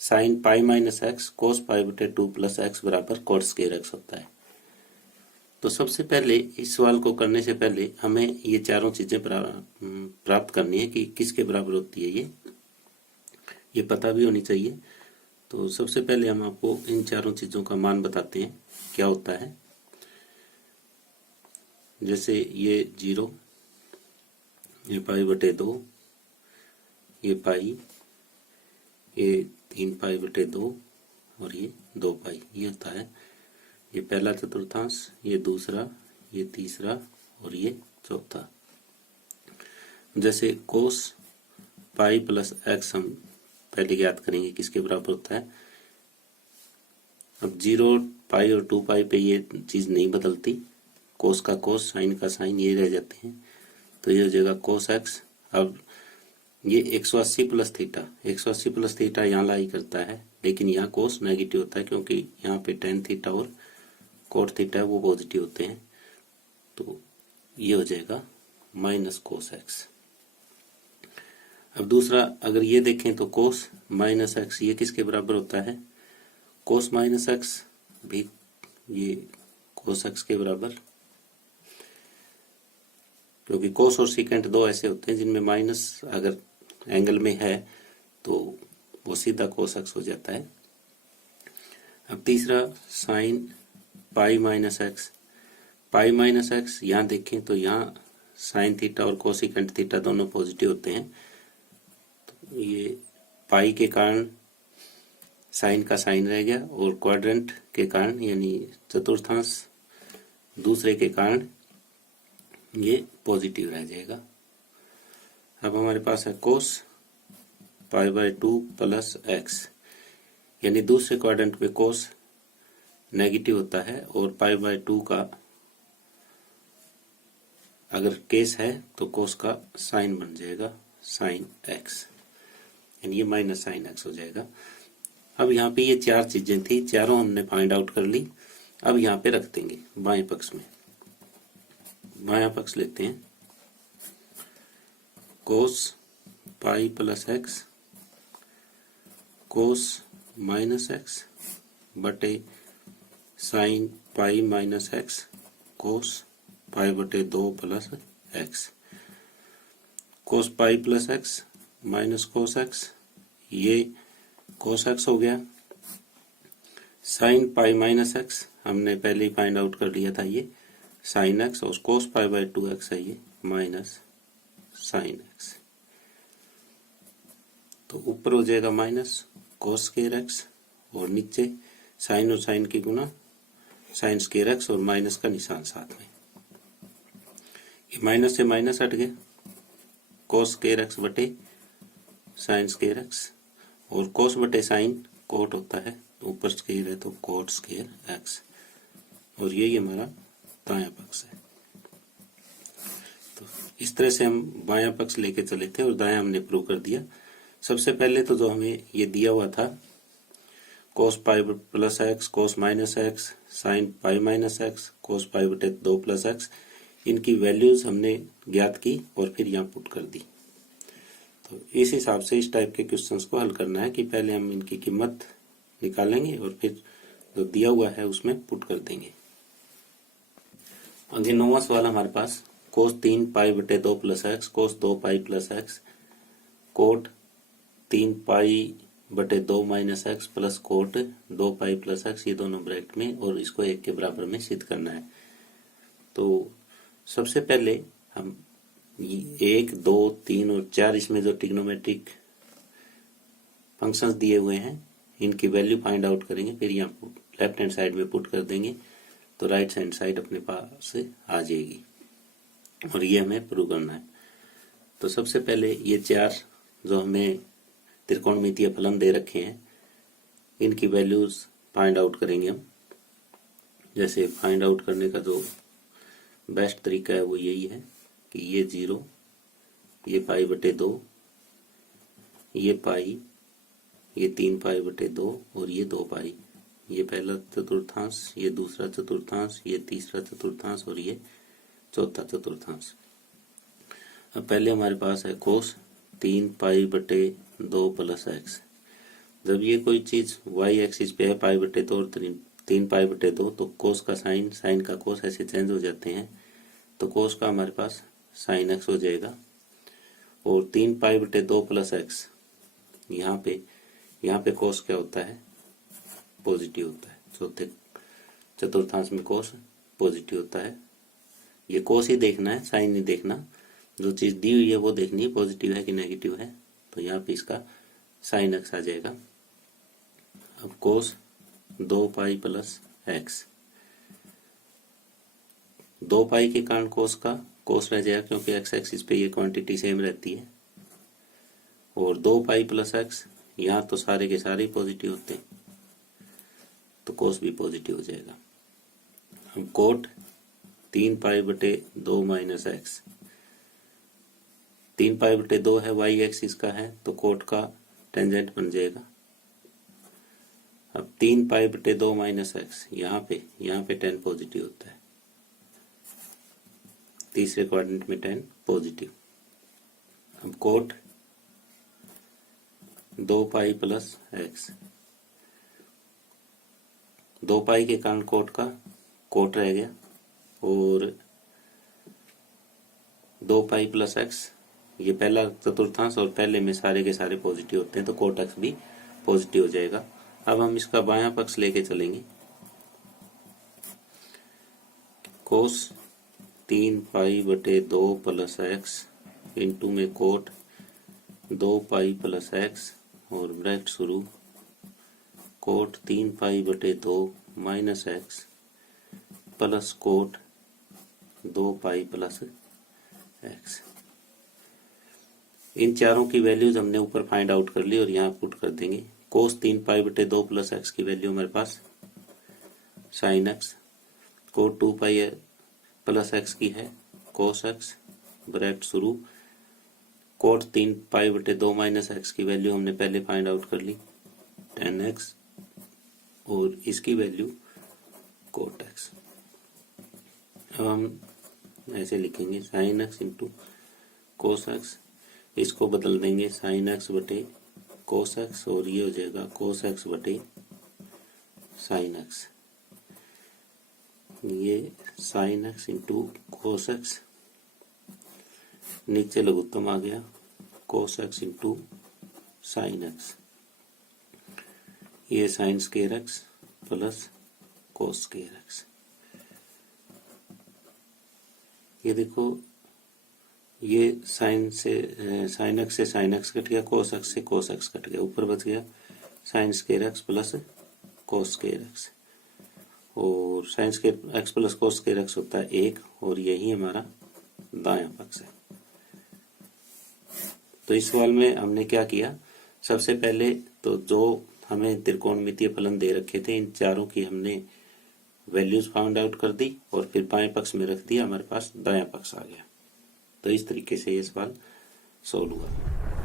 Sign pi minus x cos pi बटे 2 plus x बराबर cot square x होता है। तो सबसे पहले इस सवाल को करने से पहले हमें ये चारों चीजें प्राप्त करनी है कि किसके बराबर होती है, ये पता भी होनी चाहिए। तो सबसे पहले हम आपको इन चारों चीजों का मान बताते हैं क्या होता है। जैसे ये 0, ये पाई बटे 2, ये पाई, ये 3 पाई बटे 2 और ये 2 पाई, ये होता है ये पहला चतुर्थांश, ये दूसरा, ये तीसरा और ये चौथा। जैसे कोस पाई प्लस एक्स हम पहले ज्ञात करेंगे किसके बराबर होता है। अब 0 पाई और 2 पाई पे ये चीज नहीं बदलती, कोस का कोस साइन का साइन ये रह जाते हैं, तो ये हो जाएगा कोस एक्स। अब ये 180 प्लस थीटा, 180 प्लस थीटा यहाँ लाई करता है, लेकिन यहाँ कोस नेगेटिव होता है क्योंकि यहाँ पे टेन थीटा और कोट थीटा है वो पॉजिटिव होते हैं, तो ये हो जाएगा माइनस कोस एक्स। अब दूसरा अगर ये देखें तो कोस माइनस एक्स ये किसके बराबर होता है, कोस माइनस एक्स भी ये कोस एक्स के बराबर, क्योंकि कोस और सीकेंट दो ऐसे होते हैं जिनमें माइनस अगर एंगल में है तो वो सीधा कोस एक्स हो जाता है। अब तीसरा साइन पाई माइनस एक्स, पाई माइनस एक्स यहाँ देखें तो यहाँ साइन थीटा और कोसिकेंट थीटा दोनों पॉजिटिव होते हैं, तो ये पाई के कारण साइन का साइन रह गया और क्वाड्रेंट के कारण यानी चतुर्थांश दूसरे के कारण ये पॉजिटिव रह जाएगा। अब हमारे पास है कोस पाई बाय 2 प्लस एक्स, यानी दूसरे क्वाड्रेंट पे कोस नेगेटिव होता है और पाई बाय 2 का अगर केस है तो कोस का साइन बन जाएगा साइन एक्स, यानी ये माइनस साइन एक्स हो जाएगा। अब यहाँ पे ये चार चीजें थी, चारों हमने फाइंड आउट कर ली। अब यहाँ पे रख देंगे बाएं पक्ष में, बायां पक्ष लेते हैं cos pi plus x cos minus x बटे sine pi minus x cos pi बटे 2 plus x. Cos pi plus x minus cos x, ये कोस एक्स हो गया। साइन पाई माइनस एक्स हमने पहले ही फाइंड आउट कर लिया था, ये साइन एक्स, और कोस पाई बाय 2 एक्स है ये माइनस साइन एक्स। तो ऊपर हो जाएगा माइनस कोस स्क्वायर एक्स और नीचे साइन और साइन की गुना साइन स्क्वायर एक्स और माइनस का निशान साथ में। ये माइनस से माइनस हट गया, कोस स्क्वायर एक्स बटे साइन स्क्वायर एक्स, और कोस बटे साइन कोट होता है, ऊपर स्क्वायर है तो कोट स्क्वायर एक्स, और यही हमारा दायां पक्ष है। तो इस तरह से हम बायां पक्ष लेके चले थे और दायां हमने प्रूव कर दिया। सबसे पहले तो जो हमें ये दिया हुआ था cos pi plus x cos minus x sine pi minus x cos pi बटे 2 प्लस एक्स, इनकी वैल्यूज हमने ज्ञात की और फिर यहाँ पुट कर दी। तो इस हिसाब से इस टाइप के क्वेश्चंस को हल करना है कि पहले हम इनकी कीमत निकालेंगे और फिर जो दिया हुआ है उसमें पुट कर देंगे। आगे 9वां सवाल हमारे पास कोस 3 पाई बटे 2 प्लस एक्स कोस 2 pi plus x coat 3 pi बटे 2 minus x plus cot 2 pi plus x, ये दोनों ब्रैकेट में, और इसको 1 के बराबर में सिद्ध करना है। तो सबसे पहले हम 1, 2, 3 और 4 इसमें जो ट्रिग्नोमेट्रिक फंक्शंस दिए हुए हैं इनकी वैल्यू फाइंड आउट करेंगे, फिर यहाँ लेफ्ट हैंड साइड में पुट कर देंगे तो राइट हैंड साइड अपने पास से आ जाएगी, और ये हमें प्रूव करना है। तो सबसे पहले ये 4 जो हमें त्रिकोणमितीय फलन दे रखे हैं इनकी वैल्यूज फाइंड आउट करेंगे हम। जैसे फाइंड आउट करने का जो बेस्ट तरीका है वो यही है कि ये 0, ये पाई बटे 2, ये पाई, ये 3 पाई बटे 2 और ये 2 पाई, ये पहला चतुर्थांश, ये दूसरा चतुर्थांश, ये तीसरा चतुर्थांश और ये चौथा चतुर्थांश। अब पहले हमारे पास है कोस 3 पाई बटे 2 प्लस एक्स, जब ये कोई चीज वाई एक्सिस पे है पाई बटे 2 और 3 पाई बटे 2, तो कोस का साइन, साइन का कोस ऐसे चेंज हो जाते हैं। तो कोस का हमारे पास साइन एक्स हो जाएगा, और 3 पाई बटे 2 प्लस एक्स, यहाँ पे कोस क्या होता है, पॉजिटिव होता है। चौथे चतुर्थांश में कोस पॉजिटिव होता है। ये कोस ही देखना है, साइन नहीं देखना। जो चीज दी हुई है वो देखनी है, पॉजिटिव है कि नेगेटिव है। तो यहाँ पे इसका साइन एक्स आ जाएगा। अब कोस 2 पाई प्लस एक्स, 2 पाई के कारण कोस का कोस रह जाएगा, क्योंकि एक्स एक्सिस पे ये क्वांटिटी सेम रहती है। और 2 पाई प्लस एक्स, यहाँ तो सारे के सारे पॉजिटिव होते हैं, तो कोस भी पॉजिटिव हो जाएगा। हम कोट 3 पाई बटे 2 माइनस एक्स, 3 पाई बटे 2 है, वाई एक्सिस का है, तो कोट का टेंजेंट बन जाएगा। अब 3 पाई बटे 2 माइनस एक्स, यहाँ पे 10 पॉजिटिव होता है, तीसरे क्वाड्रेंट में 10 पॉजिटिव। अब कोट 2 पाई प्लस एक्स, 2 पाई के कारण कोट का कोट रह गया, और 2 पाई प्लस एक्स, ये पहला चतुर्थांश और पहले में सारे के सारे पॉजिटिव होते हैं, तो कोट एक्स भी पॉजिटिव हो जाएगा। अब हम इसका बायां पक्ष लेके चलेंगे। कोस 3 पाई बटे 2 प्लस एक्स इंटू में कोट 2 पाई प्लस एक्स, और ब्रैकेट शुरू, कोट 3 पाई बटे 2 minus x plus cot 2 pi plus x. इन चारों की वैल्यूज हमने ऊपर फाइंड आउट कर ली और यहाँ पुट कर देंगे। कोस 3 पाई बटे 2 प्लस एक्स की वैल्यू हमारे पास sine x, cot 2 pi plus x की है कोस एक्स, ब्रैकेट शुरू, कोट 3 पाई बटे 2 माइनस एक्स की वैल्यू हमने पहले फाइंड आउट कर ली 10x, और इसकी वैल्यू कोट एक्स। अब हम ऐसे लिखेंगे sign x into cos x, इसको बदल देंगे साइन एक्स बटे कोस एक्स, और ये हो जाएगा कोस एक्स बटे साइन एक्स। ये sine x into cos x, नीचे लघुत्तम आ गया cos x into sine x, ये sine square x plus cos square x. ये देखो, ये साइन से साइन एक्स से साइन एक्स कट गया, कोस एक्स से कोस एक्स कट गया, ऊपर बच गया sine square x plus cos square x, और sine square x plus cos square x होता है 1, और यही हमारा दायां पक्ष है। तो इस सवाल में हमने क्या किया, सबसे पहले तो जो हमें त्रिकोणमितीय फलन दे रखे थे, इन चारों की हमने वैल्यूज फाइंड आउट कर दी, और फिर बाएं पक्ष में रख दिया, हमारे पास दायां पक्ष आ गया। तो इस तरीके से ये सवाल सॉल्व हुआ।